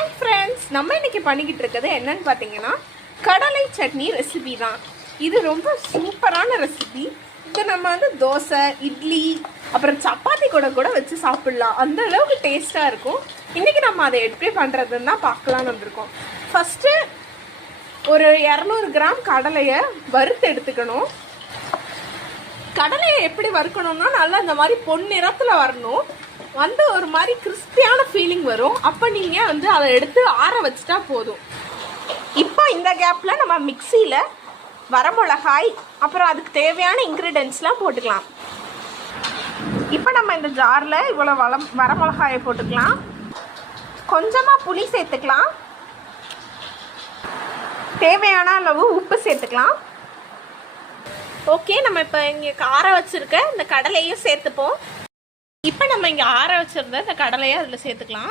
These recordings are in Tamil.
ஹாய் ஃப்ரெண்ட்ஸ், நம்ம இன்னைக்கு பண்ணிக்கிட்டு இருக்கிறது என்னன்னு பார்த்தீங்கன்னா கடலை சட்னி ரெசிபி தான். இது ரொம்ப சூப்பரான ரெசிபி. இதை நம்ம வந்து தோசை, இட்லி, அப்புறம் சப்பாத்தி கூட வச்சு சாப்பிட்லாம். அந்த அளவுக்கு டேஸ்ட்டாக இருக்கும். இன்றைக்கி நம்ம அதை எப்படி பண்ணுறதுன்னு தான் பார்க்கலான்னு வந்திருக்கோம். ஃபஸ்ட்டு ஒரு 200 கிராம் கடலையை வறுத்து எடுத்துக்கணும். கடலையை எப்படி வறுக்கணும்னா நல்லா இந்த மாதிரி பொன்னிறத்தில் வரணும். வந்து ஒரு மாதிரி கிறிஸ்பியான ஃபீலிங் வரும். அப்போ நீங்கள் வந்து அதை எடுத்து ஆற வச்சுட்டா போதும். இப்போ இந்த கேப்பில் நம்ம மிக்சியில் வரமிளகாய், அப்புறம் அதுக்கு தேவையான இன்க்ரீடியன்ட்ஸ்லாம் போட்டுக்கலாம். இப்போ நம்ம இந்த ஜாரில் இவ்வளோ வரமிளகாயை போட்டுக்கலாம். கொஞ்சமாக புளி சேர்த்துக்கலாம். தேவையான அளவு உப்பு சேர்த்துக்கலாம். ஓகே, நம்ம இப்போ இங்கே ஆற வச்சுருக்க இந்த கடலையும் சேர்த்துப்போம். இப்போ நம்ம இங்கே ஆற வச்சுருந்த இந்த கடலையை அதில் சேர்த்துக்கலாம்.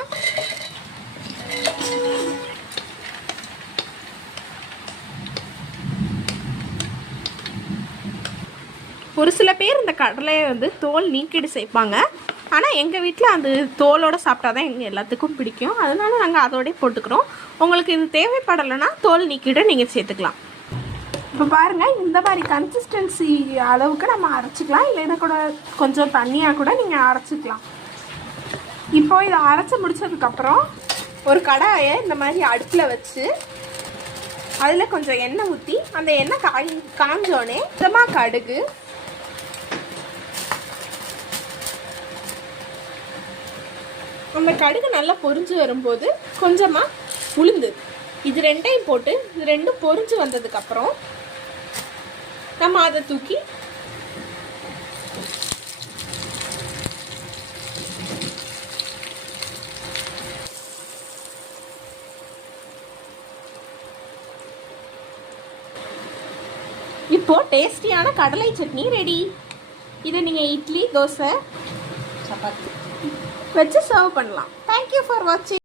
ஒரு சில பேர் இந்த கடலையை வந்து தோல் நீக்கிட்டு சேர்ப்பாங்க. ஆனால் எங்கள் வீட்டில் அந்த தோலோடு சாப்பிட்டா தான் எங்கள் எல்லாத்துக்கும் பிடிக்கும். அதனால நாங்கள் அதோடய போட்டுக்கிறோம். உங்களுக்கு இது தேவைப்படலைன்னா தோல் நீக்கிட்டு நீங்கள் சேர்த்துக்கலாம். இப்போ பாருங்கள், இந்த மாதிரி கன்சிஸ்டன்சி அளவுக்கு நம்ம அரைச்சிக்கலாம். இல்லைன்னா கூட கொஞ்சம் தண்ணியாக கூட நீங்கள் அரைச்சிக்கலாம். இப்போ இதை அரைச்சி முடித்ததுக்கப்புறம் ஒரு கடாயை இந்த மாதிரி அடுப்பில் வச்சு அதில் கொஞ்சம் எண்ணெய் ஊற்றி அந்த எண்ணெய் காஞ்சோடனே கொஞ்சமாக கடுகு, அந்த கடுகு நல்லா பொரிஞ்சு வரும்போது கொஞ்சமாக உளுந்து, இது ரெண்டையும் போட்டு இது ரெண்டும் பொரிஞ்சு வந்ததுக்கப்புறம் நம்ம அதை தூக்கி இப்போ டேஸ்டியான கடலை சட்னி ரெடி. இதை நீங்கள் இட்லி, தோசை, சப்பாத்தி வச்சு சர்வ் பண்ணலாம். தேங்க்யூ ஃபார் வாட்சிங்.